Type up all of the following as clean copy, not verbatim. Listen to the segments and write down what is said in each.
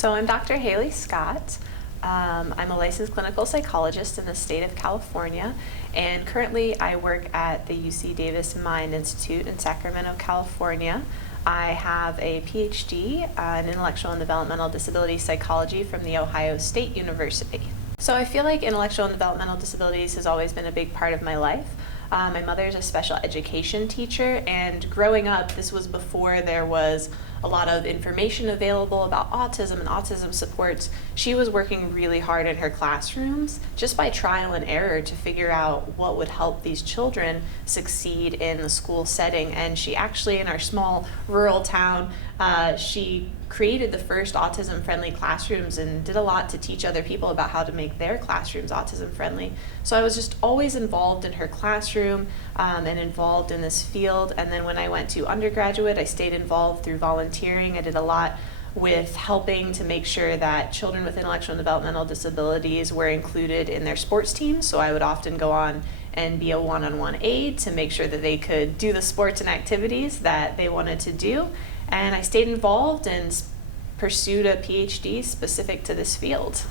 So I'm Dr. Haleigh Scott. I'm a licensed clinical psychologist in the state of California, and currently I work at the UC Davis Mind Institute in Sacramento, California. I have a PhD in intellectual and developmental disability psychology from The Ohio State University. So I feel like intellectual and developmental disabilities has always been a big part of my life. My mother is a special education teacher, and growing up, this was before there was a lot of information available about autism and autism supports. She was working really hard in her classrooms just by trial and error to figure out what would help these children succeed in the school setting. And she actually, in our small rural town, she created the first autism-friendly classrooms and did a lot to teach other people about how to make their classrooms autism-friendly. So I was just always involved in her classroom and involved in this field. And then when I went to undergraduate, I stayed involved through volunteering. I did a lot with helping to make sure that children with intellectual and developmental disabilities were included in their sports teams. So I would often go on and be a one-on-one aide to make sure that they could do the sports and activities that they wanted to do. And I stayed involved and pursued a PhD specific to this field.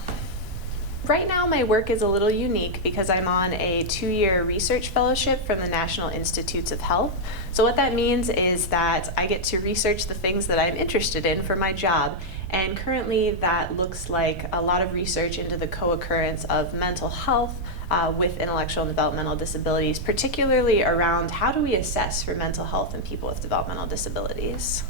Right now my work is a little unique because I'm on a 2-year research fellowship from the National Institutes of Health. So what that means is that I get to research the things that I'm interested in for my job. And currently that looks like a lot of research into the co-occurrence of mental health with intellectual and developmental disabilities, particularly around how do we assess for mental health in people with developmental disabilities.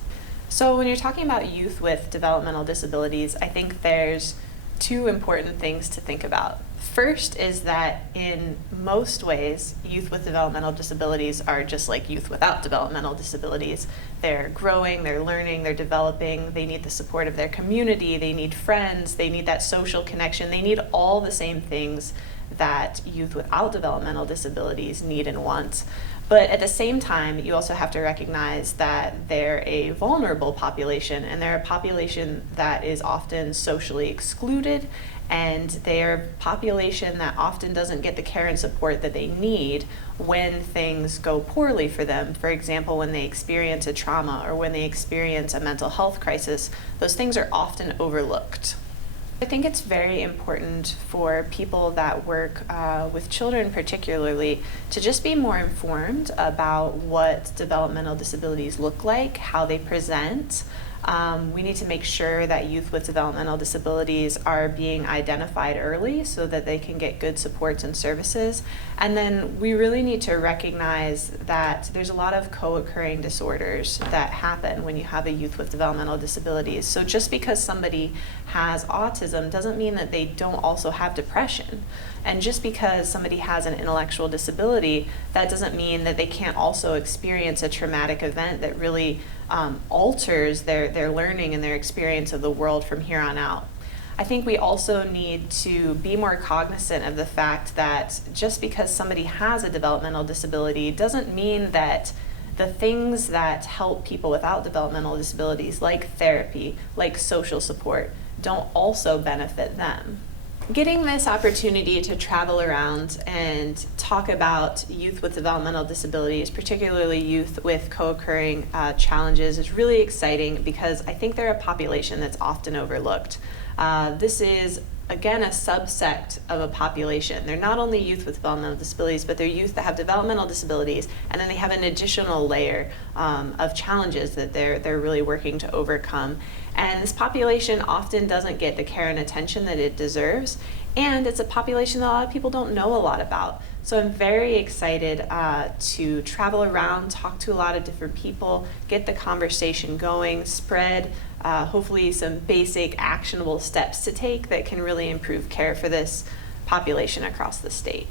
So when you're talking about youth with developmental disabilities, I think there's 2 important things to think about. First is that in most ways, youth with developmental disabilities are just like youth without developmental disabilities. They're growing, they're learning, they're developing, they need the support of their community, they need friends, they need that social connection, they need all the same things that youth without developmental disabilities need and want. But at the same time, you also have to recognize that they're a vulnerable population, and they're a population that is often socially excluded, and they're a population that often doesn't get the care and support that they need when things go poorly for them. For example, when they experience a trauma or when they experience a mental health crisis, those things are often overlooked. I think it's very important for people that work with children particularly to just be more informed about what developmental disabilities look like, how they present. We need to make sure that youth with developmental disabilities are being identified early so that they can get good supports and services. And then we really need to recognize that there's a lot of co-occurring disorders that happen when you have a youth with developmental disabilities. So just because somebody has autism doesn't mean that they don't also have depression. And just because somebody has an intellectual disability, that doesn't mean that they can't also experience a traumatic event that really alters their learning and their experience of the world from here on out. I think we also need to be more cognizant of the fact that just because somebody has a developmental disability doesn't mean that the things that help people without developmental disabilities, like therapy, like social support, don't also benefit them. Getting this opportunity to travel around and talk about youth with developmental disabilities, particularly youth with co-occurring challenges, is really exciting because I think they're a population that's often overlooked. This is, again, a subset of a population. They're not only youth with developmental disabilities, but they're youth that have developmental disabilities, and then they have an additional layer of challenges that they're really working to overcome. And this population often doesn't get the care and attention that it deserves, and it's a population that a lot of people don't know a lot about. So I'm very excited to travel around, talk to a lot of different people, get the conversation going, spread hopefully some basic actionable steps to take that can really improve care for this population across the state.